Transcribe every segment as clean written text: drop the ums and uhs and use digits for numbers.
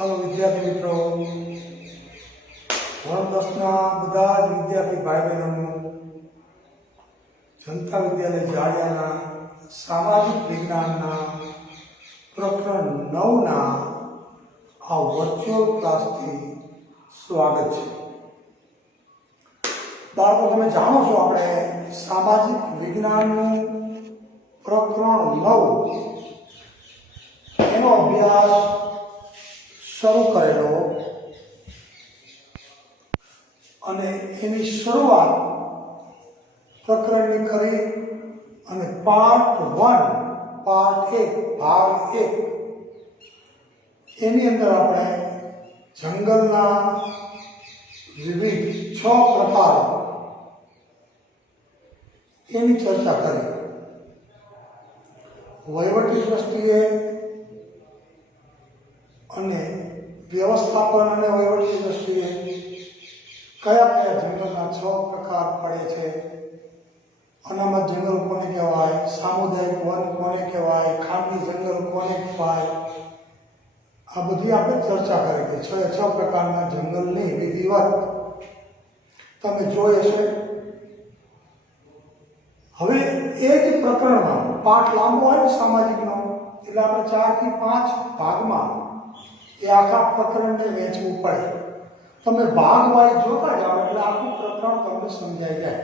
Hello विद्यार्थी मित्रों, ધોરણ 10ના બધા જ વિદ્યાર્થી ભાઈ બહેનોનું જનતા વિદ્યાલય જાડિયાના સામાજિક વિજ્ઞાનના પ્રકરણ 9ના આ વર્ચ્યુઅલ ક્લાસથી સ્વાગત છે. બાળકો, તમે જાણો છો આપણે સામાજિક વિજ્ઞાનનું પ્રકરણ 9 એનો અભ્યાસ શરૂ કરેલો અને એની શરૂઆત પ્રકરણની કરી અને પાર્ટ 1 ભાગ 1 એની અંદર આપણે જંગલના વિવિધ 6 પ્રકારો એની ચર્ચા કરી. વહીવટી દ્રષ્ટિએ અને વ્યવસ્થાપન અને વહીવટી દ્રષ્ટિએ કયા કયા જંગલના 6 પ્રકાર પડે છે, અનામત જંગલ કોને કહેવાય, સામુદાયિક વન કોને કહેવાય, ખાનગી જંગલ કોને કહેવાય, આ બધી આપણે ચર્ચા કરી છે. 6 પ્રકારના જંગલની વિધિવત તમે જોઈ હશે. હવે એ જ પ્રકરણમાં પાઠ લાંબો હોય સામાજિકનો, એટલે આપણે 4 થી 5 ભાગમાં એ આખા પ્રકરણને વહેંચવું પડે. તમે ભાગવાઇઝ જોતા જાઓ એટલે આખું પ્રકરણ તમને સમજાઈ જાય.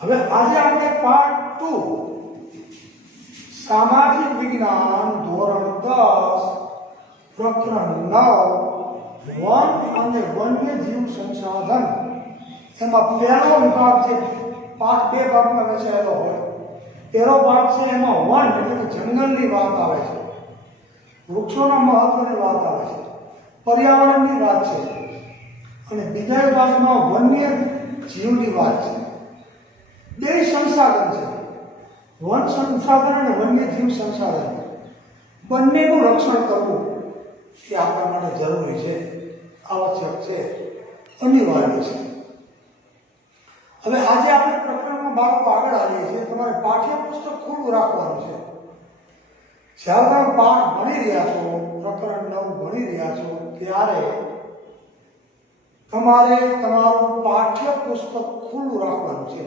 હવે આજે આપણે પાર્ટ 2 સામાજિક વિજ્ઞાન ધોરણ 10 પ્રકરણ 9 વન અને વન્યજીવ સંસાધન એમાં પહેલો વિભાગ છે. પાઠ 2 ભાગમાં વહેંચાયેલો હોય. પહેલો ભાગ છે એમાં વન એટલે કે જંગલની વાત આવે છે, વૃક્ષોના મહત્વની વાત આવે છે, પર્યાવરણની વાત છે, અને બીજા વિભાગમાં વન્ય જીવની વાત છે. બે સંસાધન છે, વન સંસાધન અને વન્ય જીવ સંસાધન. બંનેનું રક્ષણ કરવું એ આપણા માટે જરૂરી છે, આવશ્યક છે, અનિવાર્ય છે. હવે આજે આપણે પ્રકરણમાં બાળકો આગળ આવીએ છીએ. તમારે પાઠ્યપુસ્તક ખુલ્લું રાખવાનું છે. જ્યારે તમે પાઠ ભણી રહ્યા છો, પ્રકરણ 9 ભણી રહ્યા છો, ત્યારે તમારે તમારું પાઠ્યપુસ્તક ખુલ્લું રાખવાનું છે.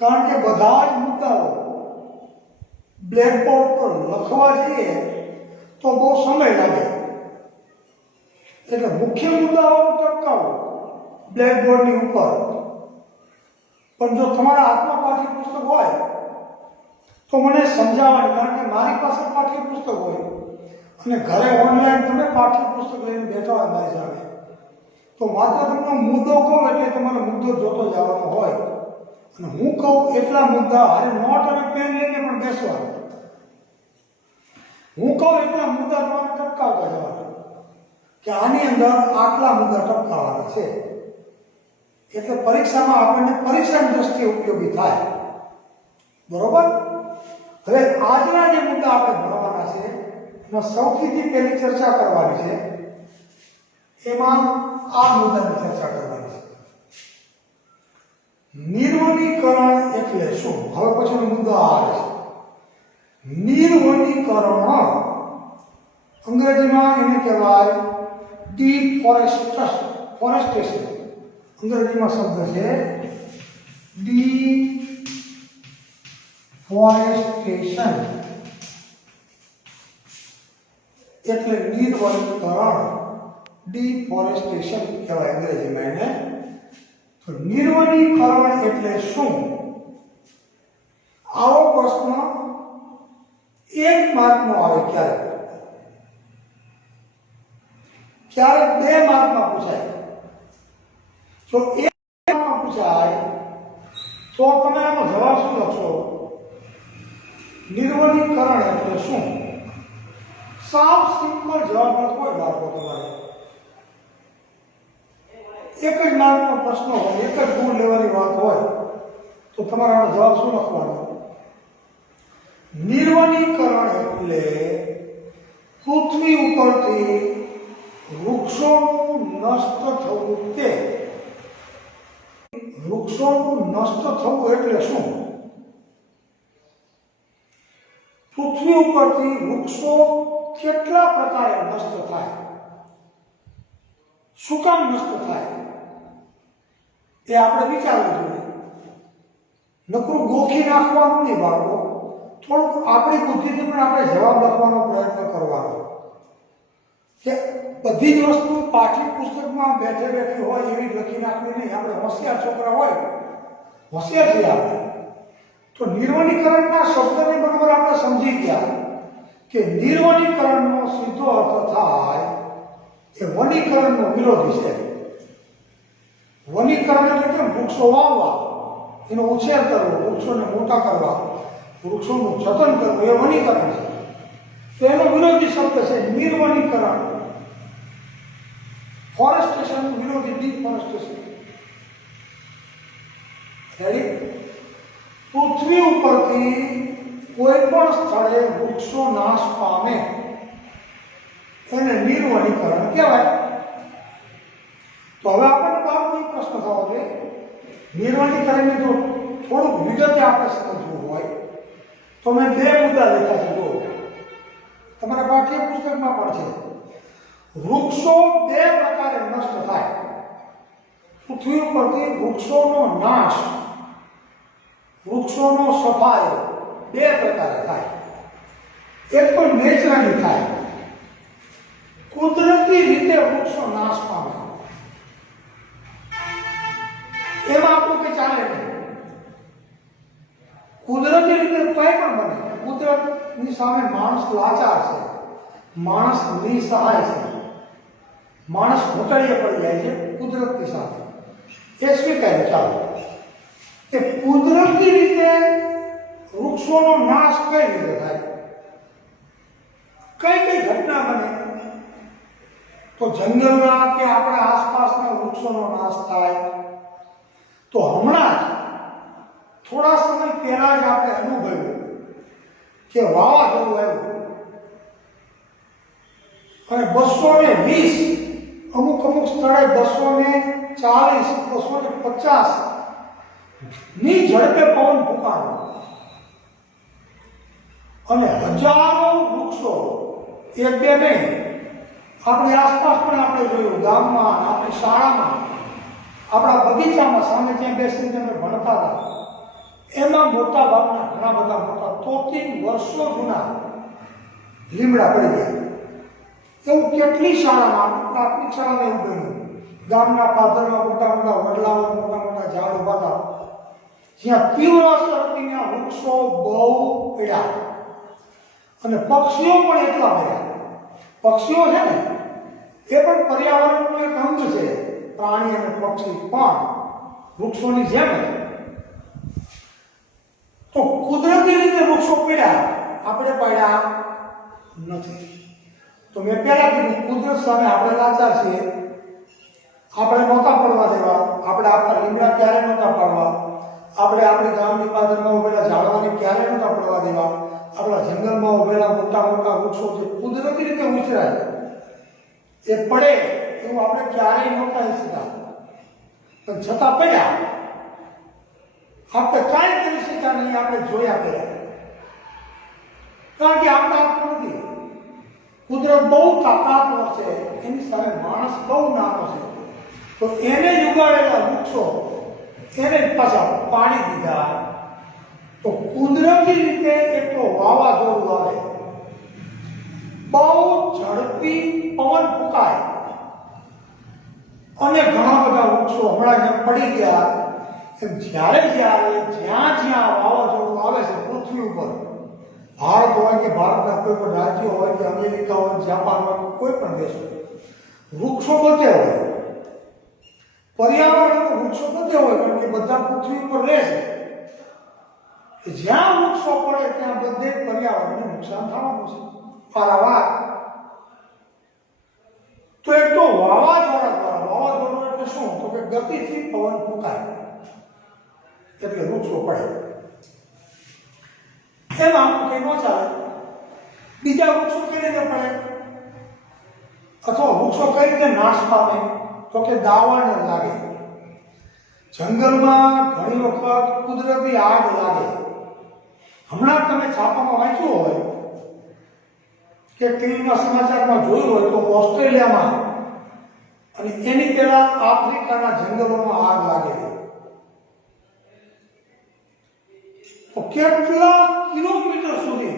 કારણ કે બધા જ મુદ્દાઓ બ્લેકબોર્ડ પર લખવા જઈએ તો બહુ સમય લાગે. એટલે મુખ્ય મુદ્દાઓ ટપકાવો બ્લેકબોર્ડની ઉપર. પણ જો તમારા હાથમાં પાઠ્યપુસ્તક હોય તો મને સમજાવવાનું, કારણ કે મારી પાસે પાઠ્યપુસ્તક હોય અને ઘરે ઓનલાઈન તમે પાઠ્યપુસ્તક લઈને બેઠા હોય મારી સામે, તો માત્ર તમને મુદ્દો કહું એટલે તમારે મુદ્દો જોતો જવાનો હોય, અને હું કહું એટલા મુદ્દા હારે નોટ અને પેન લઈને પણ બેસવાનું. હું કહું એટલા મુદ્દા તમારે ટપકાવતા જવાના કે આની અંદર આટલા મુદ્દા ટપકાવવાના છે. એટલે પરીક્ષામાં આપણને પરીક્ષાની દ્રષ્ટિએ ઉપયોગી થાય. બરોબર? હવે આજના જે મુદ્દા આપણે ભણવાના છે એમાં સૌથી પહેલી ચર્ચા કરવાની છે, એમાં આ મુદ્દાની ચર્ચા કરવાની છે. નિર્વનીકરણ એટલે શું? હવે પછીનો મુદ્દો આવે છે નિર્વનીકરણ. અંગ્રેજીમાં એને કહેવાય ડિફોરેસ્ટેશન. અંગ્રેજીમાં શબ્દ છે ડિફોરેસ્ટેશન એટલે નિર્વનીકરણ. ડિફોરેસ્ટેશન કહેવાય અંગ્રેજીમાં એને. તો નિર્વનીકરણ એટલે શું? આવો પ્રશ્ન 1 માર્કનો આવે, ક્યારેક 2 માર્કમાં પૂછાય. જો 1 માર્કમાં પૂછાય તો તમે આનો જવાબ શું લખશો? નિર્વનીકરણ એટલે શું? સાવ સિમ્પલ જવાબ લખવો બાળકો. તમારે એક જ માર્કનો પ્રશ્ન હોય, એક જ ગુણ લેવાની વાત હોય, તો તમારે આનો જવાબ શું લખવાનો? નિર્વનીકરણ એટલે પૃથ્વી ઉપરથી વૃક્ષોનું નષ્ટ થવું. તે વૃક્ષોનું નષ્ટ થવું એટલે શું? પૃથ્વી ઉપરથી વૃક્ષો કેટલા પ્રકારે નષ્ટ થાય, શું કામ નષ્ટ થાય એ આપણે વિચારવું જોઈએ. નકરું ગોખી નાખવાનું નહીં બાળકો, થોડુંક આપણી બુદ્ધિથી પણ આપણે જવાબ લખવાનો પ્રયત્ન કરવાનો. કે બધી જ વસ્તુ પાઠ્યપુસ્તકમાં બેઠે બેઠી હોય એવી લખી નાખવી નહીં. આપણે હોશિયાર છોકરા હોય, હોશિયાર છીએ આપણે, તો નિર્વનીકરણના શબ્દને બરોબર આપણે સમજી ગયા કે નિર્વનીકરણનો સીધો અર્થ થાય એ વનીકરણનો વિરોધી છે. વનીકરણ એટલે કે વૃક્ષો વાવવા, એનો ઉછેર કરવો, વૃક્ષોને મોટા કરવા, વૃક્ષોનું જતન કરવું, એ વનીકરણ છે. તો એનો વિરોધી શબ્દ છે નિર્વનીકરણ. ફોરેસ્ટેશન વિરોધી ડિફોરેસ્ટેશન. પૃથ્વી ઉપરથી કોઈ પણ સ્થળે વૃક્ષો નાશ પામે એને નિર્વનીકરણ કહેવાય. તો હવે આપણને બાળકો એક પ્રશ્ન થવો જોઈએ, નિર્વનીકરણને જો થોડુંક વિગતે આપણે સમજવું હોય તો મેં બે મુદ્દા લખ્યા છે. જો તમારા પાઠ્યપુસ્તકમાં પણ છે, વૃક્ષો બે પ્રકારે નષ્ટ થાય. પૃથ્વી ઉપરથી વૃક્ષોનો નાશ, વૃક્ષોનો સફાયો બે પ્રકારે થાય. એક તો નેચરલી થાય, કુદરતી રીતે વૃક્ષો નાશ પામે, એમાં આપણું કે ચાલે નહીં. કુદરતી રીતે કંઈ પણ બને, કુદરતની સામે માણસ લાચાર છે, માણસ નિસહાય છે, માણસ ઘોટાડીએ પડી જાય છે કુદરતની સામે, એ સ્વીકાર્ય. ચાલો, કે કુદરતી રીતે વૃક્ષોનો નાશ કઈ રીતે થાય, કઈ કઈ ઘટના બને, તો જંગલના કે આપણા આસપાસના વૃક્ષોનો નાશ થાય. તો હમણાં જ થોડા સમય પહેલા જ આપણે અનુભવ્યું કે વાવાઝોડું આવ્યું અને 220 અમુક સ્થળે 240, 250 ની ઝડપે પવન ફૂંકાણો અને હજારો વૃક્ષો, એક બે નહીં, આપણી આસપાસ પણ આપણે જોયું, ગામમાં, આપણી શાળામાં, આપણા બગીચામાં સામે ત્યાં બેસીને અમે ભણતા હતા, એમાં મોટા ભાગના ઘણા બધા મોટા 3 વર્ષો જૂના લીમડા પડી ગયા. એવું કેટલી શાળામાં, પ્રાથમિક શાળામાં એવું બન્યું, ગામના પાદરમાં મોટા મોટા વડલાઓ, મોટા મોટા ઝાડ ઉભા હતા, જ્યાં તીવ્ર અસર હતી ત્યાં વૃક્ષો બહુ પડ્યા અને પક્ષીઓ પણ એટલા પડ્યા. પક્ષીઓ છે ને એ પણ પર્યાવરણનું એક અંગ છે, પ્રાણી અને પક્ષી પણ વૃક્ષોની જેમ. તો કુદરતી રીતે વૃક્ષો પડ્યા, આપણે પડ્યા નથી. તો મેં પહેલા કીધું, કુદરત સામે આપણે લાચાર છીએ, આપણે નહોતા પડવા દેવા, આપણે આપણા લીમડા ક્યારે નહોતા પાડવા, આપણે આપણી ગામની પાદરમાં ઉભેલા ઝાડવાને ક્યારે નહોતા પડવા દેવા, આપણા જંગલમાં ઉભેલા મોટા મોટા વૃક્ષો જે કુદરતી રીતે ઉછરાય એ પડે એવું આપણે ક્યારેય નહોતા ઈચ્છતા, પણ છતાં પડ્યા. આપણે કાંઈ કરી શક્યા નહીં, આપણે જોયા કર્યા, કારણ કે આપણે આપતું નથી. કુદરત બહુ તાકાતવર છે, એની સામે માણસ બહુ નાનો છે. તો એને જ ઉગાડેલા વૃક્ષો એને જ પાછા પાણી દીધા. તો કુદરતી રીતે એક તો વાવાઝોડું આવે, બહુ ઝડપી પવન ફૂંકાય અને ઘણા બધા વૃક્ષો હમણાં જેમ પડી ગયા. જ્યારે જ્યારે જ્યાં જ્યાં વાવાઝોડું આવે છે પૃથ્વી ઉપર, ભારત હોય કે ભારતના કોઈ પણ રાજ્યો હોય કે અમેરિકા હોય, જાપાન હોય, કોઈ પણ દેશ હોય, વૃક્ષો બધે હોય. પર્યાવરણ વૃક્ષો બધે હોય, કારણ કે બધા પૃથ્વી ઉપર રહે છે. જ્યાં વૃક્ષો પડે ત્યાં બધે પર્યાવરણને નુકસાન થવાનું છે. પારાવાર તો એક તો વાવાઝોડા દ્વારા, વાવાઝોડું એટલે શું, તો કે ગતિથી પવન ફૂંકાય એટલે વૃક્ષો પડે. એમાં કંઈ ન ચાલે, બીજા વૃક્ષો કઈ રીતે પડે અથવા વૃક્ષો કઈ રીતે નાશ પામે, તો કે દાવાનળ લાગે. જંગલમાં ઘણી વખત કુદરતી આગ લાગે. હમણાં તમે છાપામાં વાંચ્યું હોય કે ટીવીમાં સમાચારમાં જોયું હોય તો ઓસ્ટ્રેલિયામાં અને એની પહેલા આફ્રિકાના જંગલોમાં આગ લાગેલી. તો કેટલા કિલોમીટર સુધી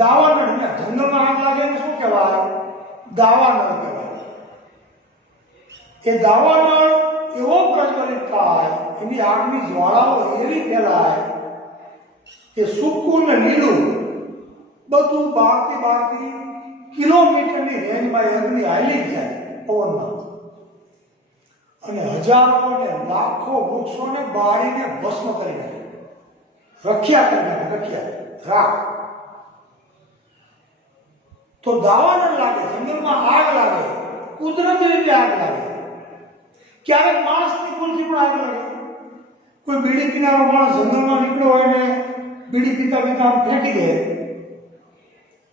દાવાનળ, જંગલમાં આગ લાગે એને શું કહેવાય? દાવાનળ કહેવાય. એ દાવાનળ એવો પ્રજ્વલિત થાય, એની આગની જ્વાળાઓ એવી ફેલાય કે સૂકું ને લીલું બધું બાળતી કિલોમીટરની રેન્જમાં અગ્નિ હાલી જાય પવનમાં, અને હજારો ને લાખો વૃક્ષોને બાળીને ભસ્મ કરી નાખે, રખ્યા કરી નાખે, રખ્યા રાખ. તો દાવાનળ લાગે, જંગલમાં આગ લાગે, કુદરતી રીતે આગ લાગે. ક્યારેક માણસની ભૂલથી પણ આગ લાગે. કોઈ બીડી પીનારો માણસ જંગલમાં નીકળ્યો હોય ને બીડી પીતા પીતા ફેંકી દે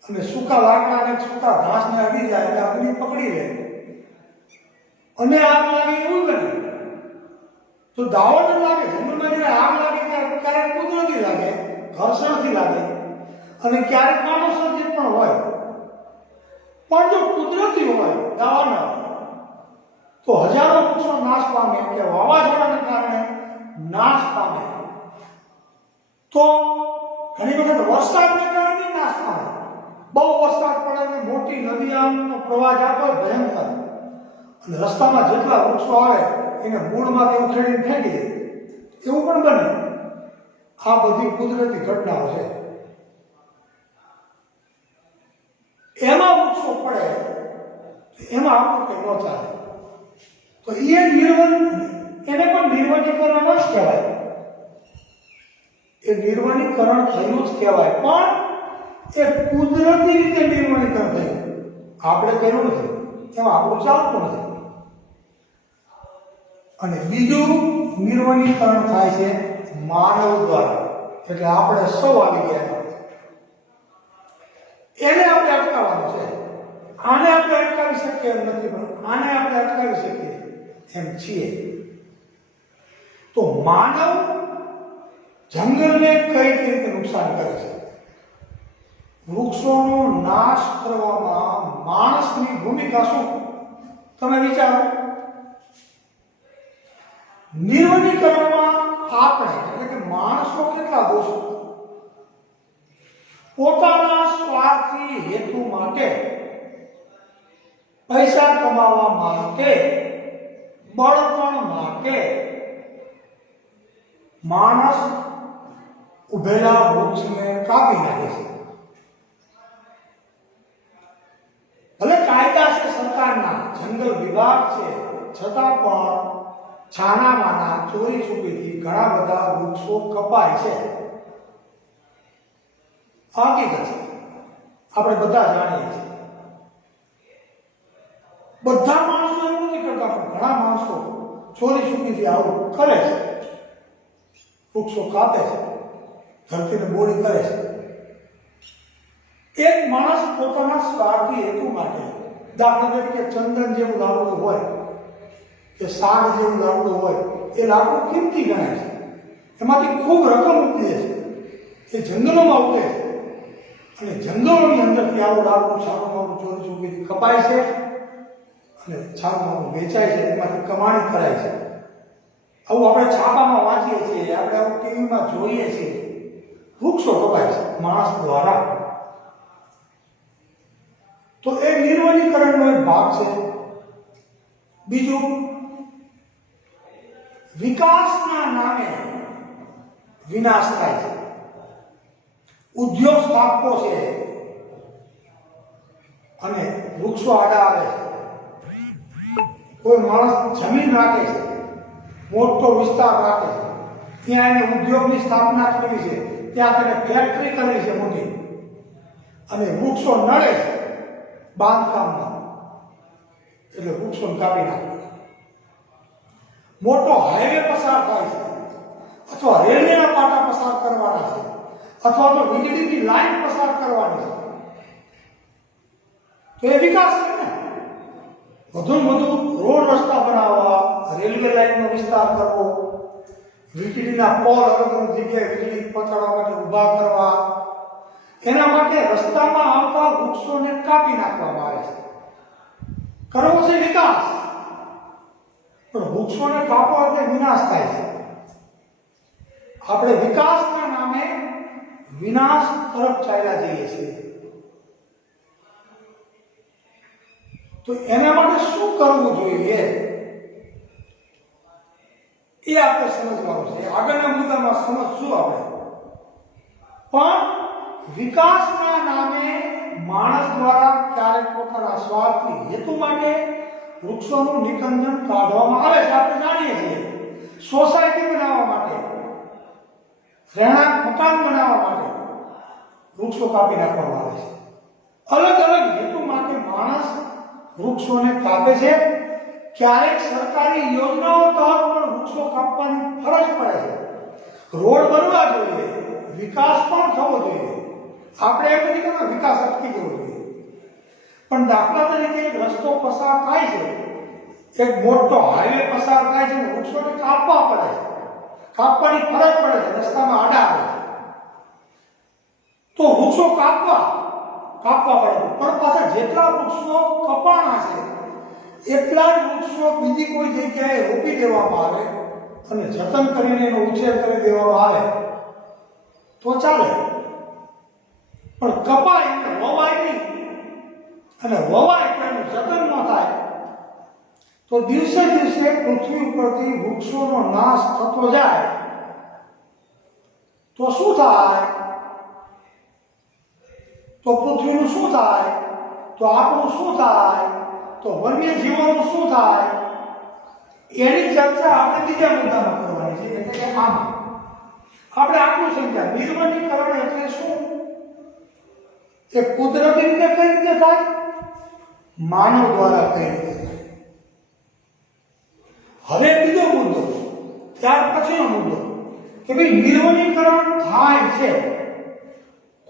અને સૂકા લાકડા અને સૂકા ઘાસને અડી જાય એટલે અગ્નિ પકડી લે અને આગ લાગે, એવું બને. તો દાવાનળ લાગે, જંગલમાં જ્યારે આગ લાગે ત્યારે ક્યારેક કુદરતી લાગે, ઘર્ષણથી લાગે, અને ક્યારેક માનવ સર્જિત પણ હોય. પણ જો કુદરતી હોય દાવાનળ તો હજારો વૃક્ષો નાશ પામે, કે વાવાઝોડાને કારણે નાશ પામે. તો ઘણી વખત વરસાદને કારણે નાશ પામે. બહુ વરસાદ પડે ને મોટી નદીનો પ્રવાહ જતો હોય ભયંકર, અને રસ્તામાં જેટલા વૃક્ષો આવે એને મૂળમાંથી ઉખેડીને ફેંકી દે, એવું પણ બને. આ બધી કુદરતી ઘટનાઓ છે. એમાં વૃક્ષો પડે એમાં આપણું કંઈ ન ચાલે. તો એ એને પણ નિર્વનીકરણ જ કહેવાય. એ નિર્વનીકરણ થયું જ કહેવાય, પણ એ કુદરતી રીતે નિર્વનીકરણ થયું, આપણે કર્યું નથી, એમાં આપણું ચાલતું નથી. અને બીજું નિર્વનીકરણ થાય છે માનવ દ્વારા, એટલે આપણે સૌ આવી ગયા. એને આપણે અટકાવવાનું છે. આને આપણે અટકાવી શકીએ એમ નથી, પણ આને આપણે અટકાવી શકીએ એમ છીએ. તો માનવ જંગલને કઈ રીતે નુકસાન કરે છે? વૃક્ષોનો નાશ કરવામાં માણસની ભૂમિકા શું? તમે વિચારો. નિર્વનીકરણમાં આપણે એટલે કે માણસો કેટલા દોષો? પોતાના સ્વાર્થી હેતુ માટે, પૈસા કમાવા માટે, બળતણ માટે માણસ ઉભેલા વૃક્ષને કાપી નાખે છે. ભલે કાયદા છે સરકારના, જંગલ વિભાગ છે, છતાં પણ છાનામાના ચોરી છુપીથી ઘણા બધા વૃક્ષો કપાય છે. હકીકત છે, આપણે બધા જાણીએ છીએ. બધા માણસો એવું નથી કરતા, પણ ઘણા માણસો ચોરી છુપીથી આવું કરે છે, વૃક્ષો કાપે છે, ધરતીને બોળી કરે છે. એક માણસ પોતાના સ્વાર્થી હેતુ માટે, દાખલા તરીકે ચંદન જેવું લાકડું હોય કે સાગ જેવું લાકડું હોય, એ લાકડું કિંમતી ગણાય છે, એમાંથી ખૂબ રકમ ઉતરે છે, એ જંગલોમાં ઉતરે છે, અને જંગલોની અંદરથી આવું લાકડું છાનું ચોરી છુપીથી કપાય છે અને છાનું વેચાય છે, એમાંથી કમાણી કરાય છે. આવું આપણે છાપામાં વાંચીએ છીએ, આપણે આવું ટીવીમાં જોઈએ છીએ. વૃક્ષો કપાય છે માણસ દ્વારા. તો એ નિર્વનીકરણનો એક ભાગ છે. બીજું, વિકાસના નામે વિનાશ થાય છે. ઉદ્યોગ સ્થાપકો છે અને વૃક્ષો આડા આવે છે. કોઈ માણસ જમીન રાખે છે, મોટો વિસ્તાર રાખે છે, ત્યાં એને ઉદ્યોગની સ્થાપના કરવી છે, ત્યાં તેને ફેક્ટરી કરવી છે મોટી, અને વૃક્ષો નડે છે બાંધકામમાં, એટલે વૃક્ષોને કાપી નાખે. મોટો હાઈવે પસાર થાય છે, અથવા રેલવેના પાટા પસાર કરવાના છે, અથવા તો વીજળીની લાઈન પસાર કરવાની છે, તો એ વિકાસ છે ને. વધુ રોડ રસ્તા બનાવવા, રેલવે લાઈનનો વિસ્તાર કરવો, વીજળીના પોલ અલગ અલગ જગ્યાએ વીજળી પહોંચાડવા માટે ઊભા કરવા, એના માટે રસ્તામાં આવતા વૃક્ષોને કાપી નાખવામાં આવે છે. કરવો છે વિકાસ, પણ વૃક્ષોને કાપવા એટલે વિનાશ થાય છે. આપણે વિકાસના નામે વિનાશ તરફ ચાલ્યા જઈએ છીએ. તો એના માટે શું કરવું જોઈએ એ આપણે સમજવાનું છે. આગળના મુદ્દામાં સમજશું આપણે. પણ વિકાસના નામે માણસ દ્વારા ક્યારેક પોતાના સ્વાર્થની હેતુ માટે વૃક્ષોનું નિકંદન કાઢવામાં આવે છે. આપણે જાણીએ છીએ, સોસાયટી બનાવવા માટે, રહેણાંક મકાન બનાવવા માટે વૃક્ષો કાપી નાખવામાં આવે છે. અલગ અલગ હેતુ માટે માણસ વૃક્ષોને કાપે છે. ક્યારેક સરકારી યોજનાઓ તહત પણ વૃક્ષો કાપવાની ફરજ પડે છે. રોડ બનવા જોઈએ, વિકાસ પણ થવો જોઈએ. આપણે એમ નથી કહેતા વિકાસ અટકી જવો જોઈએ, પણ દાખલા તરીકે એક રસ્તો પસાર થાય છે, એક મોટો હાઈવે પસાર થાય છે, વૃક્ષોને કાપવા પડે છે, કાપવાની ફરજ પડે છે, રસ્તામાં આડા આવે છે, તો વૃક્ષો કાપવા પડે. પણ પાછા જેટલા વૃક્ષો કપાણા છે એટલા જ વૃક્ષો બીજી કોઈ જગ્યાએ રોપી દેવામાં આવે અને જતન કરીને એનો ઉછેર કરી દેવામાં આવે તો ચાલે. પણ કપાય એટલે વવાય નહીં, અને વવાય એટલે એનું જતન ન થાય તો દિવસે દિવસે પૃથ્વી ઉપરથી વૃક્ષોનો નાશ થતો જાય તો શું થાય? તો પૃથ્વીનું શું થાય? તો આપણું શું થાય? તો વન્ય જીવોનું શું થાય? એની ચર્ચા આપણે બીજા મુદ્દામાં કરવાની છે. એટલે કે આમાં આપણે આટલું સમજ્યા, નિર્વનીકરણ એટલે શું? એ કુદરતી રીતે કઈ રીતે થાય, માનવ દ્વારા કઈ રીતે થાય. હવે બીજો મુદ્દો, ત્યાર પછીનો મુદ્દો કે ભાઈ નિર્વનીકરણ થાય છે,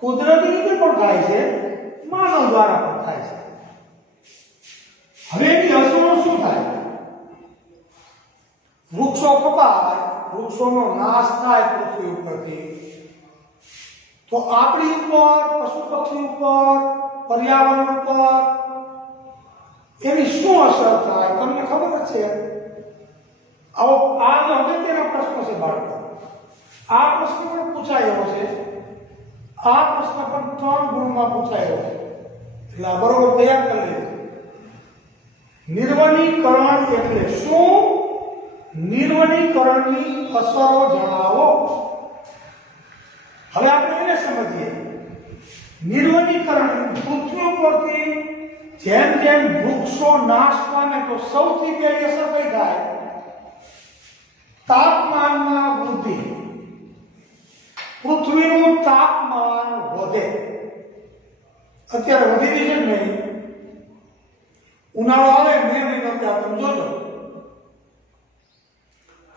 કુદરતી રીતે પણ થાય છે, માનવ દ્વારા પણ થાય છે. હવે એની અસરો શું થાય? વૃક્ષો કપાય, વૃક્ષોનો નાશ થાય પૃથ્વી ઉપરથી, તો આપણી ઉપર, પશુ પક્ષી ઉપર, પર્યાવરણ ઉપર એની શું અસર થાય તમને ખબર જ છે. આવો આ જો અગત્યનો પ્રશ્ન છે બાળકો. આ પ્રશ્ન પણ પૂછાયો છે. આ પ્રશ્ન પણ 3 ગુણમાં પૂછાયો છે, એટલે આ બરોબર તૈયાર કરી લેજો. નિર્વનીકરણ એટલે શું? નિર્વનીકરણની અસરો જણાવો. હવે આપણે એને સમજીએ. નિર્વનીકરણ પૃથ્વી ઉપરથી જેમ જેમ વૃક્ષો નાશ પામે તો સૌથી પહેલી અસર કઈ થાય? તાપમાનમાં વૃદ્ધિ. પૃથ્વીનું તાપમાન વધે. અત્યારે વધી રહી છે ને, ઉનાળો આવે મે મહિનો ત્યાં તમે જોજો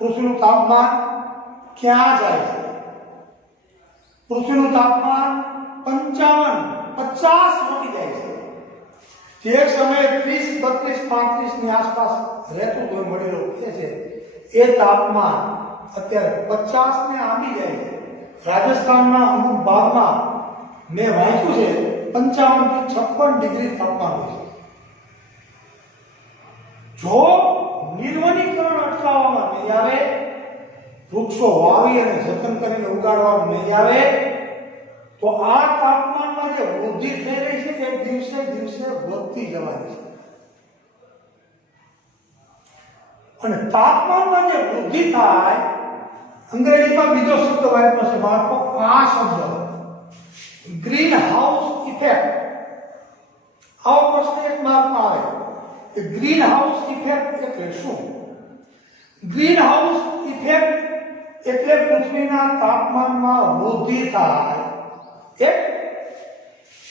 પૃથ્વીનું તાપમાન ક્યાં જાય છે? પૃથ્વીનું તાપમાન 50 વધી જાય છે. જે એક સમયે 30, 32, 35 ની આસપાસ રહેતું હોય મળેલો કે છે, એ તાપમાન અત્યારે 50 ને આંબી જાય છે. રાજસ્થાનના અમુક ભાગમાં મેં વાંચ્યું છે 55 થી 56 ડિગ્રી તાપમાન હોય છે. જો નિર્વનીકરણ અટકાવવામાં નહીં આવે, વૃક્ષો વાવી અને જતન કરીને ઉગાડવામાં નહીં આવે તો આ તાપમાનમાં જે વૃદ્ધિ થઈ રહી છે એ દિવસે દિવસે વધતી જવાની છે. અને તાપમાનમાં જે વૃદ્ધિ થાય, અંગ્રેજીમાં બીજો શબ્દ વાપર્યો છે બાળકો, આ શબ્દ ગ્રીન હાઉસ ઇફેક્ટ. આવો પ્રશ્ન એક માર્કમાં આવે કે ગ્રીન હાઉસ ઇફેક્ટ એટલે શું? ગ્રીન હાઉસ ઇફેક્ટ એટલે પૃથ્વીના તાપમાનમાં વૃદ્ધિ થાય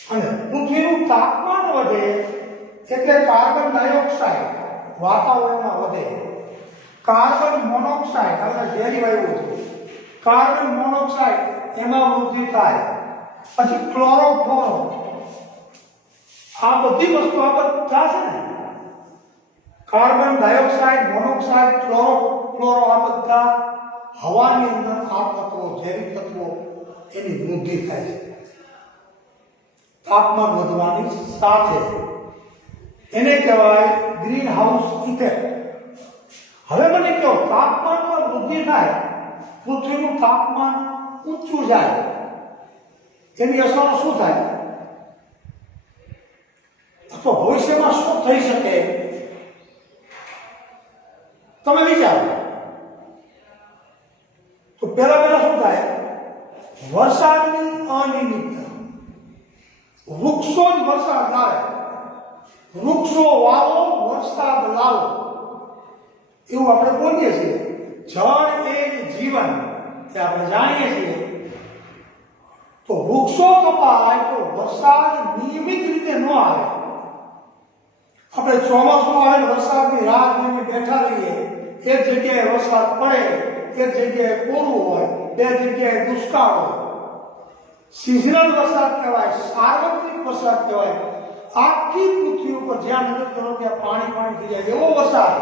અને પૃથ્વીનું તાપમાન વધે એટલે કાર્બન ડાયોક્સાઇડ વાતાવરણમાં વધે, કાર્બન મોનોક્સાઇડ આપણે ઝેરી વાયુ છે, કાર્બન મોનોક્સાઇડ એમાં વૃદ્ધિ થાય, પછી ક્લોરોફ્લોરો, આ બધી વસ્તુ આ બધા છે ને, કાર્બન ડાયોક્સાઇડ, મોનોક્સાઇડ, ક્લોરો આ બધા હવાની અંદર આ તત્વો ઝેરી તત્વો એની વૃદ્ધિ થાય છે તાપમાન વધવાની સાથે. એને કહેવાય ગ્રીન હાઉસ ઇફેક્ટ. હવે મને કહો, તાપમાનમાં વૃદ્ધિ થાય, પૃથ્વીનું તાપમાન ઊંચું જાય, એની અસર શું થાય અથવા ભવિષ્યમાં શું થઈ શકે તમે વિચારો. તો પહેલા શું થાય? વરસાદની અનિયમિતતા. વૃક્ષો જ વરસાદ લાવે. વૃક્ષો વાવો, વરસાદ લાવો, એવું આપણે બોલીએ છીએ. જળ એ જીવન એ આપણે જાણીએ છીએ. તો વૃક્ષો કપાય તો વરસાદ નિયમિત રીતે ન આવે. આપણે ચોમાસું આવે વરસાદની રાહ જોઈને બેઠા રહીએ. એક જગ્યાએ વરસાદ પડે, એક જગ્યાએ કોરું હોય, બે જગ્યાએ દુષ્કાળ હોય. સિઝનલ વરસાદ કહેવાય, સાર્વત્રિક વરસાદ કહેવાય. આખી પૃથ્વી ઉપર જ્યાં નજર કરો ત્યાં પાણી થઈ જાય એવો વરસાદ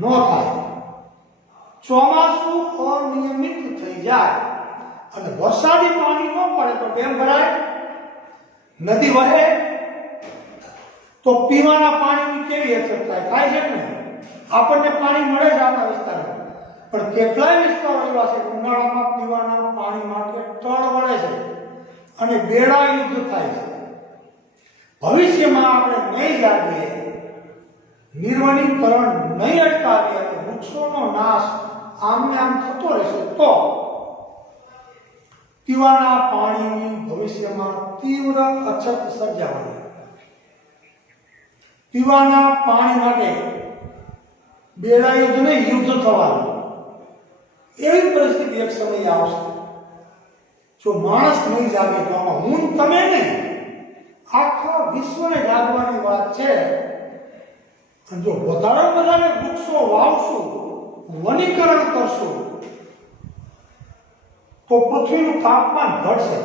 ન થાય. ચોમાસું અનિયમિત થઈ જાય અને વરસાદી પાણી ન પડે તો ડેમ ભરાય, નદી વહે, તો પીવાના પાણીની કેવી અસર થાય છે ને? આપણને પાણી મળે છે આપણા વિસ્તારમાં, પણ કેટલાય વિસ્તારો એવા છે ઉનાળામાં પીવાના પાણી માટે તળવળે છે અને બેડા યુદ્ધ થાય છે. ભવિષ્યમાં આપણે નહીં જાગીએ, નિર્વણીકરણ નહીં અટકાવીએ અને વૃક્ષોનો નાશ આમને આમ થતો રહેશે તો પીવાના પાણીની ભવિષ્યમાં તીવ્ર અછત સર્જાવાની. પીવાના પાણી માટે બેડા યુદ્ધ ને યુદ્ધ થવાનું. એવી પરિસ્થિતિ એક સમય આવશે. જો માણસ નહીં જાગે તો આમાં હું તમે નહીં, આખા વિશ્વને જાગવાની વાત છે. અને જો વધારે વૃક્ષો વાવશું, વનીકરણ કરશું, તો પૃથ્વીનું તાપમાન ઘટશે.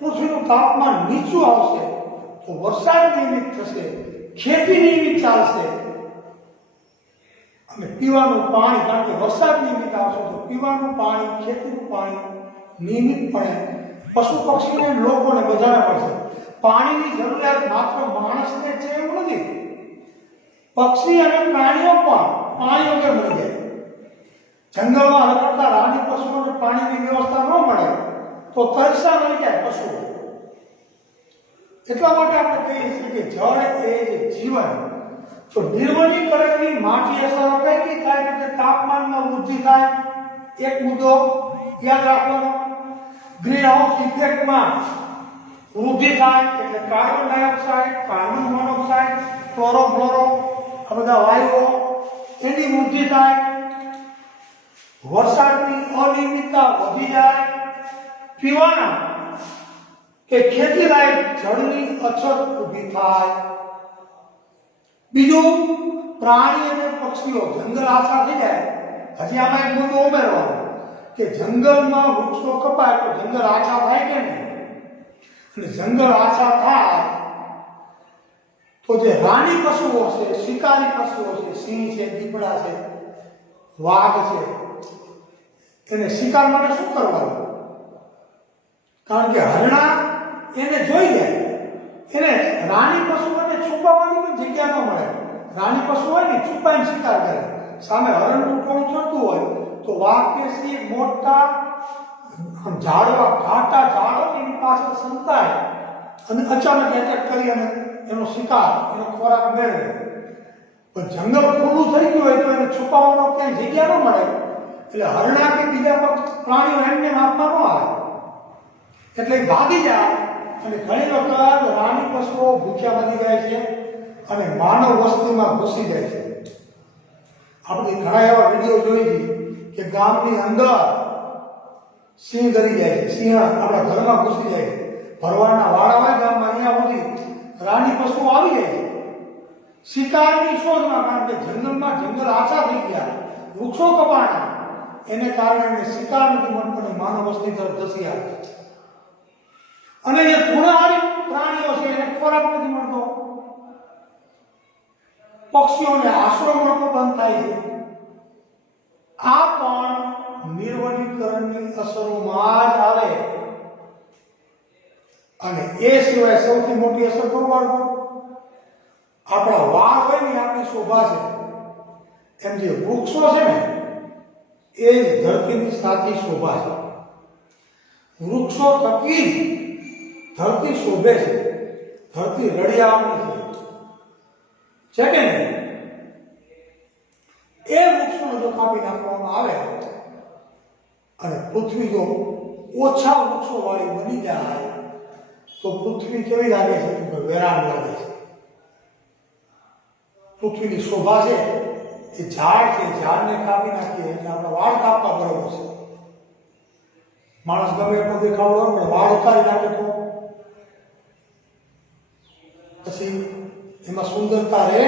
પૃથ્વીનું તાપમાન નીચું આવશે તો વરસાદ નિયમિત થશે, ખેતી નિયમિત ચાલશે અને પીવાનું પાણી, કારણ કે વરસાદ નિયમિત આવશે તો પીવાનું પાણી, ખેતીનું પાણી નિયમિતપણે પશુ પક્ષીને, લોકોને બધાને મળશે. પાણીની જરૂરિયાત માત્ર માણસને છે એવું નથી. પક્ષી અને પ્રાણીઓ પણ પાણી વગર મરી જાય. જંગલમાં રખડતા રાની પશુઓને પાણીની વ્યવસ્થા ન મળે તો તરસા મરી જાય પશુઓ. એટલા માટે આપણે કહીએ છીએ કે જળ એ જીવન. તો નિર્વણીકરણની માઠી અસરો કઈ થાય કે તાપમાનમાં વૃદ્ધિ થાય. એક મુદ્દો યાદ રાખવાનો, ગ્રીન હાઉસ ઇફેક્ટમાં વૃદ્ધિ થાય એટલે carbon dioxide, carbon monoxide, chlorofluoro આ બધા વાયુઓ એની વૃદ્ધિ થાય. વરસાદની અનિયમિતતા વધી જાય. પીવાના કે ખેતી લાયક જળની અછત ઊભી થાય. બીજું, પ્રાણી અને પક્ષીઓ જંગલ આછા થઈ જાય. હજી આમાં એક મુદ્દો ઉમેરવાનો કે જંગલમાં વૃક્ષો કપાય તો જંગલ આછા થાય કે નહીં? અને જંગલ આછા થાય તો જે રાની પશુઓ છે, શિકારી પશુઓ છે, સિંહ છે, દીપડા છે, વાઘ છે, એને શિકાર માટે શું કરવાનું? કારણ કે હરણા એને જોઈ જાય. એને રાની પશુઓને છુપાવવાની પણ જગ્યા ન મળે. રાની પશુ હોય ને છુપાઈને શિકાર કરે. સામે હરણનું ટોળું ચડતું હોય તો વાઘ કે સિંહ મોટા ઝાડવા, ઘાટા ઝાડો એની પાછળ સંતાય અને અચાનક એટેક કરી અને એનો શિકાર, એનો ખોરાક મેળવે. પણ જંગલ ખુલ્લું થઈ ગયું હોય તો એને છુપાવવાનો ક્યાંય જગ્યા ન મળે. એટલે હરણા કે બીજા પ્રાણીઓ એમને મારવા ન આવે, એટલે ભાગી જાય. અને ઘણી વખત રાની પશુઓ ભૂખ્યા બની જાય છે અને માનવ વસ્તીમાં ઘૂસી જાય છે. આપણે ઘણા એવા વિડીયો જોઈ છે કે ગામની અંદર સિંહ ગરી જાય છે, સિંહ આપણા ઘરમાં ઘૂસી જાય છે. ભરવાડના વાળા હોય ગામમાં, અહીંયા સુધી રાની પશુઓ આવી જાય છે શિકારની શોધમાં. કારણ કે જંગલમાં જંગલ આછા થઈ ગયા, વૃક્ષો કપાણા, એને કારણે શિકાર નથી મળતો અને માનવ વસ્તી તરફ ધસી આવે. અને જે તૃણાહારી પ્રાણીઓ છે એને ખોરાક નથી મળતો, પક્ષીઓને આશરો મળતો બંધ થાય છે. આ પણ નિર્વલીકરણની અસરોમાં જ આવે. અને એ સિવાય સૌથી મોટી અસર તો બાળકો આપણા વાળ હોય ને આપણી શોભા છે, એમ જે વૃક્ષો છે ને એ જ ધરતીની સાચી શોભા છે. વૃક્ષો થકી ધરતી શોભે છે, ધરતી રળિયામણી છે કે નહીં? એ વૃક્ષોને જો કાપી નાખવામાં આવે અને પૃથ્વી જો ઓછા વૃક્ષો વાળી બની જાય તો પૃથ્વી કેવી લાગે છે? તો વેરાન લાગે છે. પૃથ્વીની શોભા છે એ ઝાડ છે, ઝાડને કાપી નાખીએ એટલે આપણે વાળ કાપવા બરોબર છે. માણસ ગમે એટલો દેખાવડો પણ વાળ ઉતારી નાખે તો પછી એમાં સુંદરતા રહે?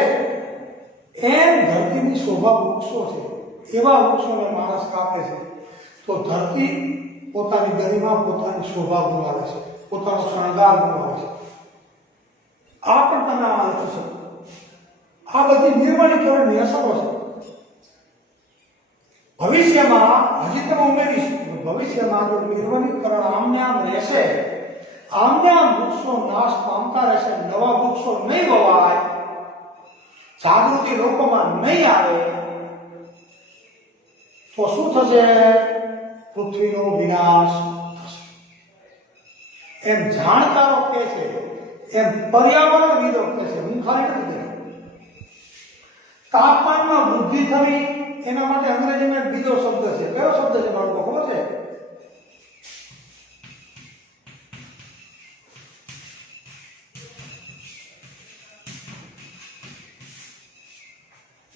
એમ ધરતીની શોભા વૃક્ષો છે, એવા વૃક્ષોને માણસ કાપે છે તો ધરતી પોતાની ગરિમા, પોતાની શોભા ગુમાવે છે, પોતાનો શણગાર ગુમાવે છે. આ પણ તમે આમાં લખી શકો. આ બધી નિર્વલીકરણની અસરો છે. ભવિષ્યમાં હજી તમે ઉમેરીશું, ભવિષ્યમાં જો નિર્વલીકરણ આમને આમ રહેશે, આમને આમ વૃક્ષો નાશ પામતા રહેશે, નવા વૃક્ષો નહીં વવાય, જાગૃતિ લોકોમાં નહીં આવે તો શું થશે? પૃથ્વીનો વિનાશ થશે. એમ જાણકારો કહે છે, એમ પર્યાવરણવિદો કહે છે, હું ખાલી નથી કહેતો. તાપમાનમાં વૃદ્ધિ થવી એના માટે અંગ્રેજીમાં એક બીજો શબ્દ છે. કયો શબ્દ છે બાળકો ખબર છે?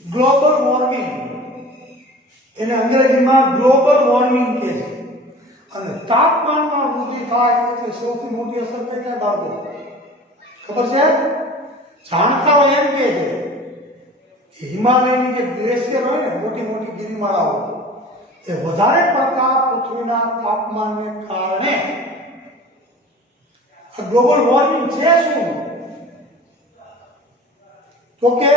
Global warming. એને અંગ્રેજીમાં ગ્લોબલ વોર્મિંગ કહે છે. અને તાપમાનમાં વૃદ્ધિ થાય એટલે સૌથી મોટી અસર થાય કે બાળકો ખબર છે? જાણકારો એમ કહે છે કે હિમાલયની જે ગ્લેશિયર હોય ને, મોટી મોટી ગિરિમાળાઓ, એ વધારે પડતા પૃથ્વીના તાપમાનને કારણે ગ્લોબલ વોર્મિંગ છે. શું? તો કે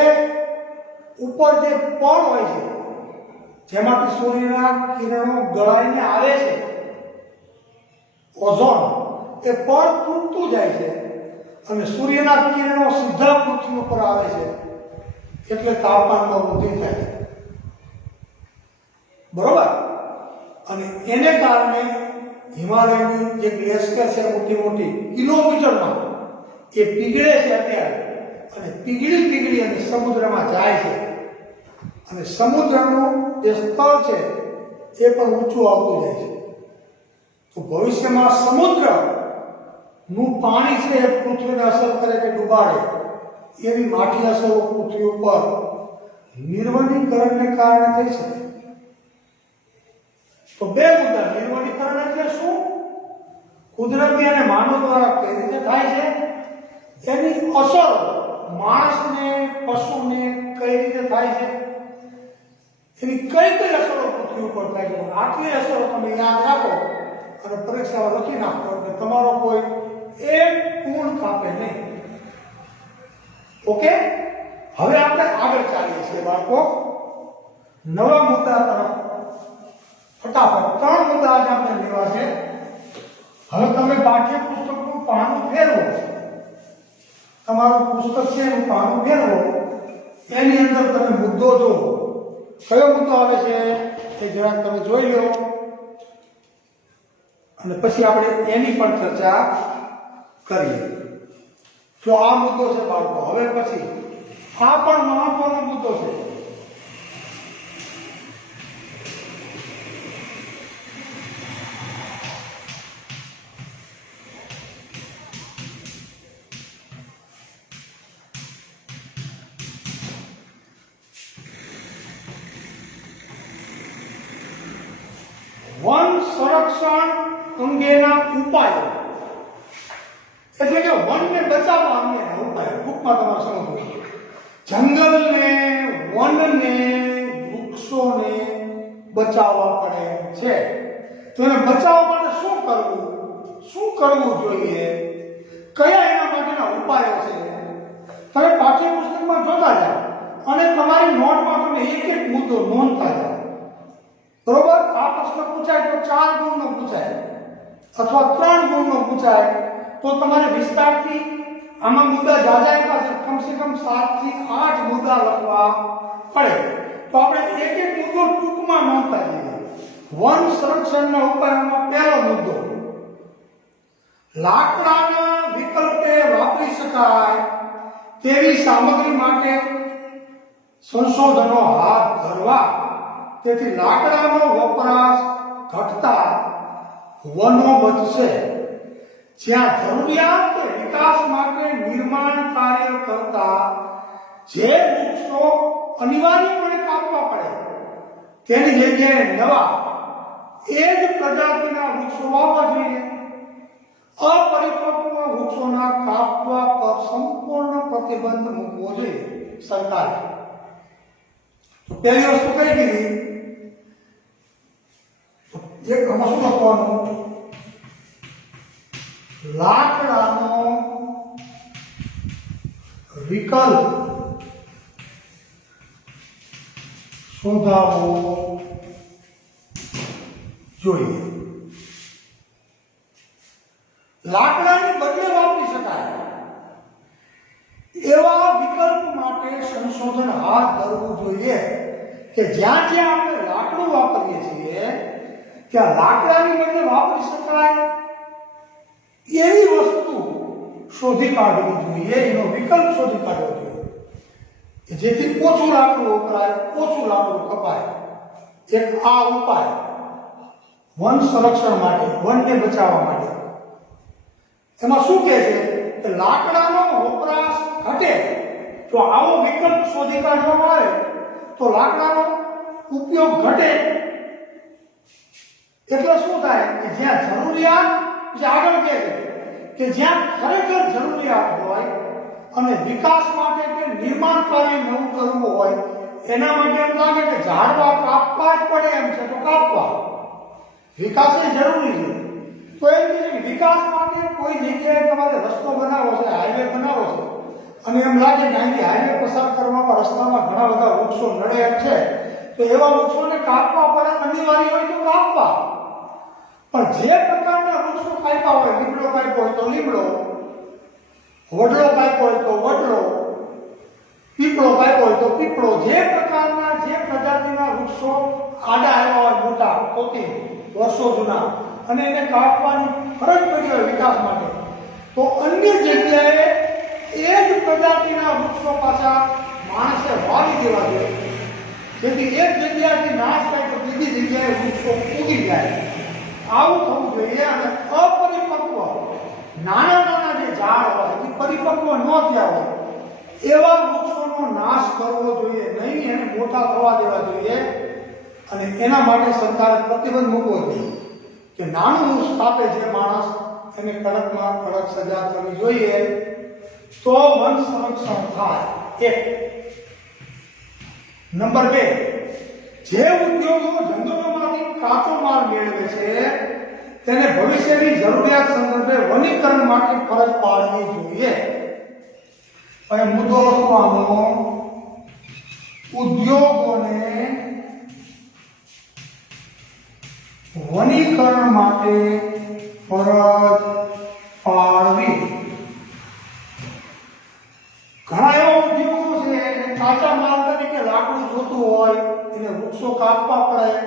ઉપર જે પડ હોય છે જેમાંથી સૂર્યના કિરણો ગળાઈને આવે છે, ઓઝોન, એ પડ તૂટતું જાય છે અને સૂર્યના કિરણો સીધા પૃથ્વી ઉપર આવે છે એટલે તાપમાનમાં વૃદ્ધિ થાય. બરોબર? અને એને કારણે હિમાલયની જે ગ્લેશિયર છે મોટી મોટી કિલોમીટરમાં, એ પીગળે છે અત્યારે, અને પીગળી અને સમુદ્રમાં જાય છે. અને સમુદ્રનું જે સ્તર છે એ પણ ઊંચું આવતું જાય છે. તો ભવિષ્યમાં સમુદ્રનું પાણી છે એ પૃથ્વીને અસર કરે કે ડૂબાડે, એવી માઠી અસરો પૃથ્વી ઉપર નિર્વલીકરણને કારણે થઈ શકે. તો બે મુદ્દા. નિર્વલીકરણ એટલે શું? કુદરતી અને માનવ દ્વારા કઈ રીતે થાય છે, એની અસરો માણસને, પશુને કઈ રીતે થાય છે, એની કઈ કઈ અસરો પૃથ્વી ઉપર થાય છે. આટલી અસરો તમે યાદ રાખો અને પરીક્ષામાં લખી નાખો એટલે તમારો કોઈ એક પૂર્ણ કાપે નહીં. ઓકે? હવે આપણે આગળ ચાલીએ છીએ બાળકો નવા મુદ્દા તરફ. ફટાફટ 3 મુદ્દા આજે આપણે લેવા છે. હવે તમે પાઠ્યપુસ્તકનું પાનું ફેરવો, તમારું પુસ્તક છે એનું પાનું ફેરવો, એની અંદર તમે મુદ્દો જો કયો મુદ્દો આવે છે એ જરાક તમે જોઈ લો અને પછી આપણે એની પણ ચર્ચા કરીએ. જો આ મુદ્દો છે બાળકો, હવે પછી આ પણ મહત્વનો મુદ્દો છે. વન સંરક્ષણ અંગેના ઉપાયો, એટલે કે વનને બચાવવા અંગેના ઉપાયો. ટૂંકમાં તમારે સમજવું, જંગલને, વનને, વૃક્ષોને બચાવવા પડે છે. તો એને બચાવવા માટે શું કરવું જોઈએ, કયા એના માટેના ઉપાયો છે, તમે પાઠ્યપુસ્તકમાં જોતા જાઓ અને તમારી નોટમાં તમે એક એક મુદ્દો નોંધતા જાઓ. પૂછાય તો 4 ગુણનો પૂછાય અથવા 3 ગુણનો પૂછાય તો તમારે વિસ્તારથી આમાં મુદ્દા જાજા આપ્યા છે, કમસે કમ 7 થી 8 મુદ્દા લખવા પડે. તો આપણે એક એક મુદ્દો ટૂંકમાં નોંધતા જઈએ. વન સંરક્ષણના ઉપાયોમાં પહેલો મુદ્દો, લાકડાના વિકલ્પે વાપરી શકાય તેવી સામગ્રી માટે સંશોધનો હાથ ધરવા. તેથી લાકડાનો વપરાશ ઘટતા વનો બચશે. જ્યાં જરૂરિયાત કે વિકાસ માટે નિર્માણ કાર્ય કરતા જે વૃક્ષો અનિવાર્યપણે કાપવા પડે તેની જગ્યાએ નવા એ જ પ્રજાતિના વૃક્ષો વાવવા જોઈએ. અપરિપક્વ વૃક્ષોના કાપવા પર સંપૂર્ણ પ્રતિબંધ મૂકવો જોઈએ સરકારે. તો પહેલી વસ્તુ કઈ કીધી, એક શું લખવાનું, લાકડાનો વિકલ્પ શોધાવવો જોઈએ. લાકડાને બદલે વાપરી શકાય એવા વિકલ્પ માટે સંશોધન હાથ ધરવું જોઈએ કે જ્યાં જ્યાં આપણે લાકડું વાપરીએ છીએ ત્યાં લાકડાની બદલે વાપરી શકાય એવી વસ્તુ શોધી કાઢવી જોઈએ, એનો વિકલ્પ શોધી કાઢવો જોઈએ કે જેથી ઓછું લાકડું વપરાય, ઓછું લાકડું કપાય. એક આ ઉપાય વન સંરક્ષણ માટે, વનને બચાવવા માટે. એમાં શું કહે છે કે લાકડાનો વપરાશ ઘટે જો આવો વિકલ્પ શોધી કાઢવામાં આવે તો લાકડાનો ઉપયોગ ઘટે. એટલે શું થાય કે જ્યાં જરૂરિયાત, જે આગળ કહે છે કે જ્યાં ખરેખર જરૂરિયાત હોય અને વિકાસ માટે કે નિર્માણ કાર્ય નવું કરવું હોય એના માટે એમ લાગે કે ઝાડવા કાપવા જ પડે એમ છે તો કાપવા, વિકાસ એ જરૂરી છે. તો એમ કે વિકાસ માટે કોઈ જગ્યાએ તમારે રસ્તો બનાવવો છે, હાઈવે બનાવવો છે અને એમ લાગે કે અહીંથી હાઈવે પસાર કરવામાં રસ્તામાં ઘણા બધા વૃક્ષો નડે એમ છે તો એવા વૃક્ષોને કાપવા પડે, અનિવાર્ય હોય તો કાપવા. પણ જે પ્રકારના વૃક્ષો કાપ્યા હોય, લીમડો કાપ્યો હોય તો લીમડો, વડલો કાપ્યો હોય તો વડલો, પીપળો કાપ્યો હોય તો પીપળો, જે પ્રકારના, જે પ્રજાતિના વૃક્ષો આડા આવ્યા હોય મોટા કોટી વર્ષો જૂના અને એને કાપવાની ફરજ પડી હોય વિકાસ માટે તો અન્ય જગ્યાએ એ જ પ્રજાતિના વૃક્ષો પાછા માણસે વાવી દેવા જોઈએ જેથી એક જગ્યાએથી નાશ થાય તો બીજી જગ્યાએ વૃક્ષો ઉગી જાય. આવું થવું જોઈએ. અને અપરિપક્વ નાના નાના જે ઝાડ હોય એ પરિપક્વ ન થયા હોય એવા વૃક્ષોનો નાશ કરવો જોઈએ નહીં, એને મોટા થવા દેવા જોઈએ. અને એના માટે સરકારે પ્રતિબંધ મૂકવો જોઈએ કે નાનું વૃક્ષ કાપે જે માણસ એને કડકમાં કડક સજા કરવી જોઈએ તો વન સંરક્ષણ થાય. એક. નંબર 2, જે ઉદ્યોગો જંગલોમાંથી કાચો માલ મેળવે છે તેને ભવિષ્યની જરૂરિયાત સંદર્ભે વનીકરણ માટે ફરજ પાડવી જોઈએ. હવે મુદ્દો લખવાનો, ઉદ્યોગોને વનીકરણ માટે ફરજ પાડવી. ઘણા એવા ઉદ્યોગો છે કાચા માલ તરીકે લાકડું જોતું હોય એને વૃક્ષો કાપવા પડે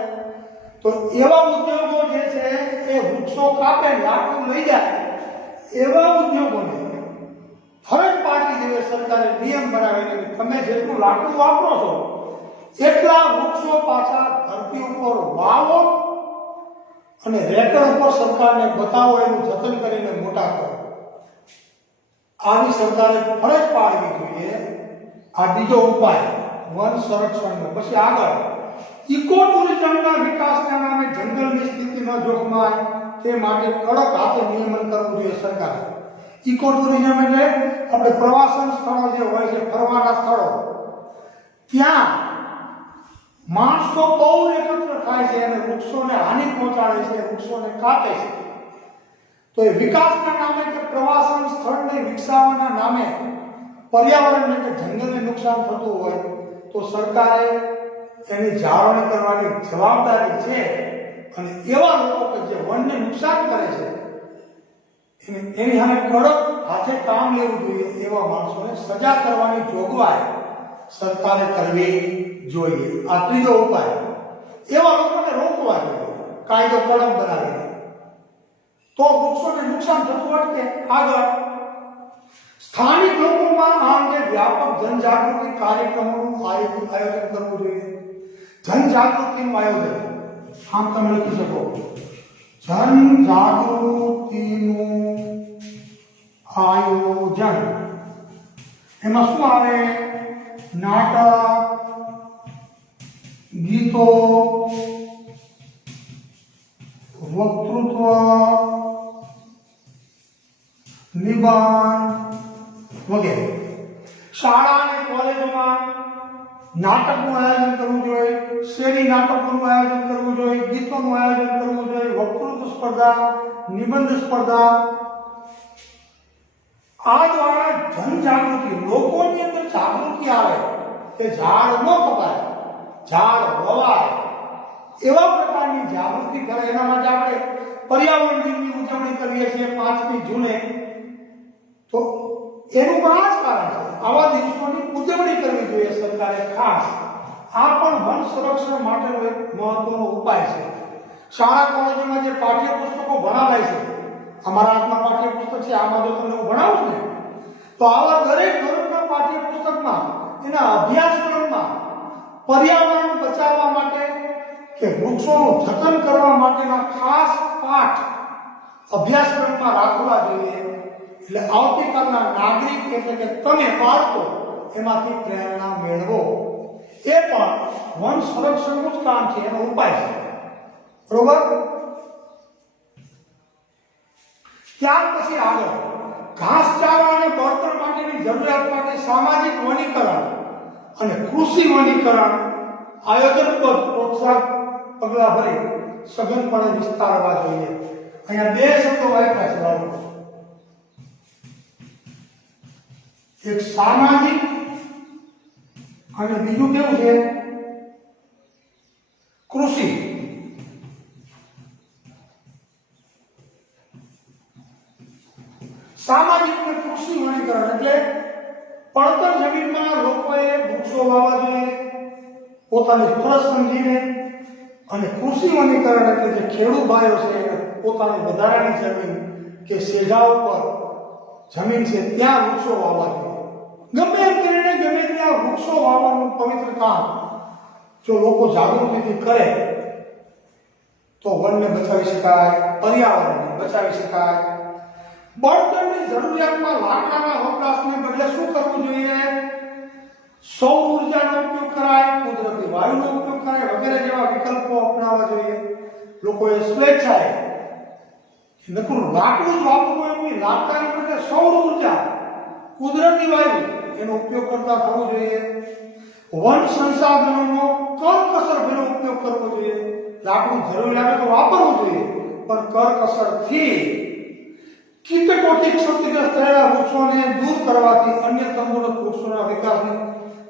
તો એવા ઉદ્યોગો જે છે એ વૃક્ષો કાપે લાકડું લઈ જાય એવા ઉદ્યોગોને ફરજ પાડવી જોઈએ સરકારે નિયમ બનાવીને કે તમે જેટલું લાકડું વાપરો છો એટલા વૃક્ષો પાછા ધરતી ઉપર વાવો અને રેકર્ડ ઉપર સરકારને બતાવો, એનું જતન કરીને મોટા કરો. આવી સરકારે ફરજ પાડવી જોઈએ. આ બીજો ઉપાય વન સંરક્ષણનો. પછી આગળ ઇકો ટુરિઝમના વિકાસના નામે જંગલની સ્થિતિ ન જોખમાય તે માટે કડક હાથે નિયમન કરવું જોઈએ સરકારે. ઇકો ટુરિઝમ એટલે આપણે પ્રવાસન સ્થળો જે હોય છે, ફરવાના સ્થળો, ત્યાં માણસો બહુ એકત્ર થાય છે અને વૃક્ષોને હાનિ પહોંચાડે છે, વૃક્ષોને કાપે છે. તો એ વિકાસના નામે કે પ્રવાસન સ્થળને વિકસાવવાના નામે પર્યાવરણને કે જંગલને નુકસાન થતું હોય તો સરકારે એની જાળવણી કરવાની જવાબદારી છે અને એવા લોકો કે જે વનને નુકસાન કરે છે એની સામે કડક હાથે કામ લેવું જોઈએ, એવા માણસોને સજા કરવાની જોગવાઈ સરકારે કરવી જોઈએ. આ ત્રીજો ઉપાય. એવા લોકોને રોકવા જોઈએ, કાયદો કડક બનાવીને, તો વૃક્ષોને નુકસાન થતું અટકે. આગળ સ્થાનિક લોકોમાં આ અંગે વ્યાપક જનજાગૃતિ કાર્યક્રમોનું આયોજન કરવું જોઈએ. જનજાગૃતિનું આયોજન, આમ તમે લખી શકો, જનજાગૃતિનું આયોજન. એમાં શું આવે? નાટક, ગીતો, વક્તૃત્વ, નિબંધ વગેરે. શાળા અને કોલેજોમાં નાટકનું આયોજન કરવું જોઈએ, શેરી નાટકોનું આયોજન કરવું જોઈએ, ગીતોનું આયોજન કરવું જોઈએ, વક્તૃત્વ સ્પર્ધા, નિબંધ સ્પર્ધા. આ દ્વારા જનજાગૃતિ, લોકોની અંદર જાગૃતિ આવે કે ઝાડ ન કપાય, ઝાડ વવાય, એવા પ્રકારની જાગૃતિ કરે. એના માટે આપણે પર્યાવરણ દિનની ઉજવણી કરીએ છીએ 5મી જૂને. તો એનું પણ આ જ કારણ છે, આવા દિવસોની ઉજવણી કરવી જોઈએ સરકારે ખાસ. આ પણ વન સંરક્ષણ માટેનો એક મહત્વનો ઉપાય છે. શાળા કોલેજોમાં જે પાઠ્યપુસ્તકો ભણાવાય છે, અમારા હાથમાં પાઠ્યપુસ્તક છે, આમાં જો તમને હું ભણાવું ને, તો આવા દરેક ધોરણના પાઠ્યપુસ્તકમાં, એના અભ્યાસક્રમમાં પર્યાવરણ બચાવવા માટે કે વૃક્ષોનું જતન કરવા માટેના ખાસ પાઠ અભ્યાસક્રમમાં રાખવા જોઈએ. એટલે આવતીકાલના નાગરિક એટલે કે તમે બાળકો એમાંથી પ્રેરણા મેળવો. એ પણ વન સંરક્ષણનું જ કામ છે, એનો ઉપાય છે. બરોબર? ત્યાર પછી આગળ ઘાસચારા અને બળતણ માટેની જરૂરિયાત માટે સામાજિક વનીકરણ અને કૃષિ વનીકરણ આયોજનબદ્ધ પ્રોત્સાહક પગલાં ભરી સઘનપણે વિસ્તારવા જોઈએ. અહીંયા બે શબ્દો વાપર્યા છે. એક સામાજિક અને બીજું કેવું છે? કૃષિ. સામાજિક અને કૃષિ વનીકરણ એટલે પડતર જમીનમાં લોકોએ વૃક્ષો વાવવા જોઈએ પોતાની ફરજ સમજીને. અને કૃષિ વનીકરણ એટલે જે ખેડૂત ભાઈઓ છે પોતાની વધારાની જમીન કે સેજા ઉપર જમીન છે ત્યાં વૃક્ષો વાવવા જોઈએ. ગમે એમ કરીને ગમે ત્યાં વૃક્ષો વાવવાનું પવિત્ર કામ જો લોકો જાગૃતિથી કરે તો વનને બચાવી શકાય, પર્યાવરણને બચાવી શકાય. બળતણની જરૂરિયાતમાં લાકડાના વપરાશને બદલે શું કરવું જોઈએ? સૌર ઉર્જાનો ઉપયોગ કરાય, કુદરતી વાયુનો ઉપયોગ કરાય વગેરે જેવા વિકલ્પો અપનાવવા જોઈએ. લોકોએ સ્વેચ્છાએ નકરું લાકડું જ વાપરવું એમ નહીં, લાકડાની બદલે સૌર ઉર્જા, કુદરતી વાયુ એનો ઉપયોગ કરતા થવું જોઈએ. વન સંસાધનોનો કરકસરભેરો ઉપયોગ કરવો જોઈએ. લાકડું જરૂર લાગે તો વાપરવું જોઈએ, પણ કરકસરથી. કીટકોથી ક્ષતિગ્રસ્ત થયેલા વૃક્ષોને દૂર કરવાથી અન્ય તંબુરક વૃક્ષોના વિકાસની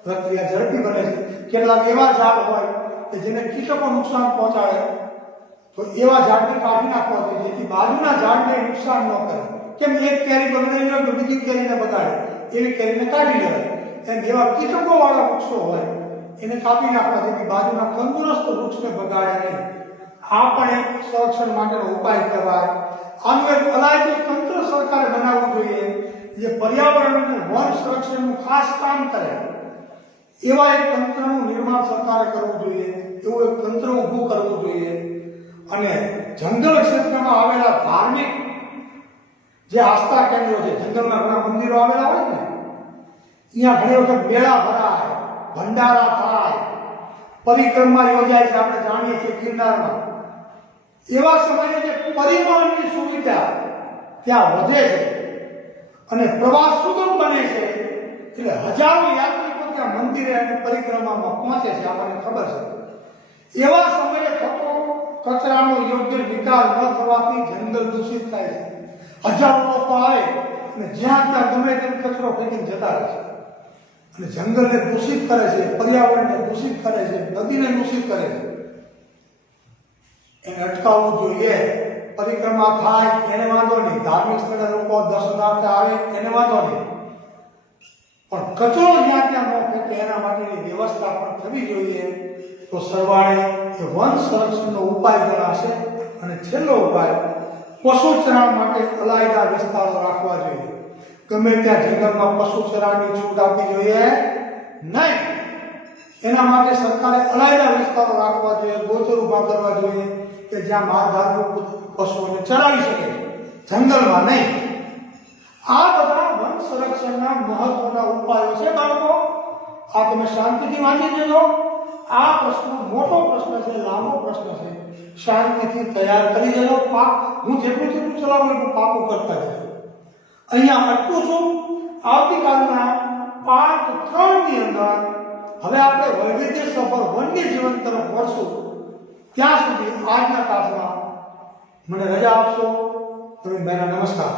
પ્રક્રિયા ઝડપી બને છે. કેટલાક એવા ઝાડ હોય કે જેને કીટકો નુકસાન પહોંચાડે તો એવા ઝાડને કાઢી નાખવા જોઈએ જેથી બાજુના ઝાડને નુકસાન ન કરે. કેમ એક કેરી બગડી જાય તો બીજી કેરીને બગાડે, એવી કેરીને કાઢી લેવાય. એમ જેવા કીટકો વાળા વૃક્ષો હોય એને કાપી નાખવા જેથી બાજુના તંદુરસ્ત વૃક્ષને બગાડે નહીં. આ પણ એક સંરક્ષણ માટેનો ઉપાય કહેવાય. આનું એક અલાયદું તંત્ર સરકારે બનાવવું જોઈએ જે પર્યાવરણ અને વન સંરક્ષણનું ખાસ કામ કરે. એવા એક તંત્રનું નિર્માણ સરકારે કરવું જોઈએ, એવું એક તંત્ર ઊભું કરવું જોઈએ. અને જંગલ ક્ષેત્રમાં આવેલા ધાર્મિક જે આસ્થા કેન્દ્રો છે, જંગલના ઘણા મંદિરો આવેલા હોય ને, અહીંયા ઘણી વખત મેળા ભરાય, ભંડારા થાય, પરિક્રમા યોજાય છે, આપણે જાણીએ છીએ ગિરનારમાં. એવા સમયે જે પરિવહનની સુવિધા ત્યાં વધે છે અને પ્રવાસ સુગમ બને છે, એટલે હજારો યાત્રિકો ત્યાં મંદિરે અને પરિક્રમામાં પહોંચે છે, આપણને ખબર છે. એવા સમયે થતો કચરાનો યોગ્ય નિકાલ ન થવાથી જંગલ દૂષિત થાય છે. હજારો લોકો આવે અને જ્યાં ત્યાં ગમે તેમ કચરો ફેંકીને જતા રહે છે અને જંગલને દૂષિત કરે છે, પર્યાવરણને દૂષિત કરે છે, નદીને દૂષિત કરે છે. એને અટકાવવું જોઈએ. પરિક્રમા થાય એને વાંધો નહીં, ધાર્મિક સ્થળે લોકો દર્શનાર્થે આવે એને વાંધો નહીં, પણ કચરો જ્યાં ત્યાં ન ફેંકે એના માટેની વ્યવસ્થા પણ થવી જોઈએ. તો સરવાળે એ વન સંરક્ષણનો ઉપાય ગણાશે. અને છેલ્લો ઉપાય, પશુ ચરાણ માટે અલાયદા વિસ્તારો રાખવા જોઈએ. ગમે ત્યાં જંગલમાં પશુ ચરાણની છૂટ આપવી જોઈએ નહીં. એના માટે સરકારે અલાયદા વિસ્તારો રાખવા જોઈએ, ગોચર ઉભા કરવા જોઈએ કે જ્યાં માલધારક પશુઓને ચરાવી શકે, જંગલમાં નહીં. આ બધા વન સંરક્ષણના મહત્વના ઉપાયો છે બાળકો. આ તમે શાંતિથી વાંચી લેજો. આ પ્રશ્ન મોટો પ્રશ્ન છે, લાંબો પ્રશ્ન છે. શાંતિથી તૈયાર કરી લેજો. હું જેટલું ચલાવું એટલું પાકું કરતા જાય. અહીંયા અટકું છું. આવતીકાલના પાઠ 3 ની અંદર હવે આપણે વૈવિધ્ય સભર વન્ય જીવન તરફ વળશું. ત્યાં સુધી આજના પાઠમાં મને રજા આપશો. તમે મેરા નમસ્કાર.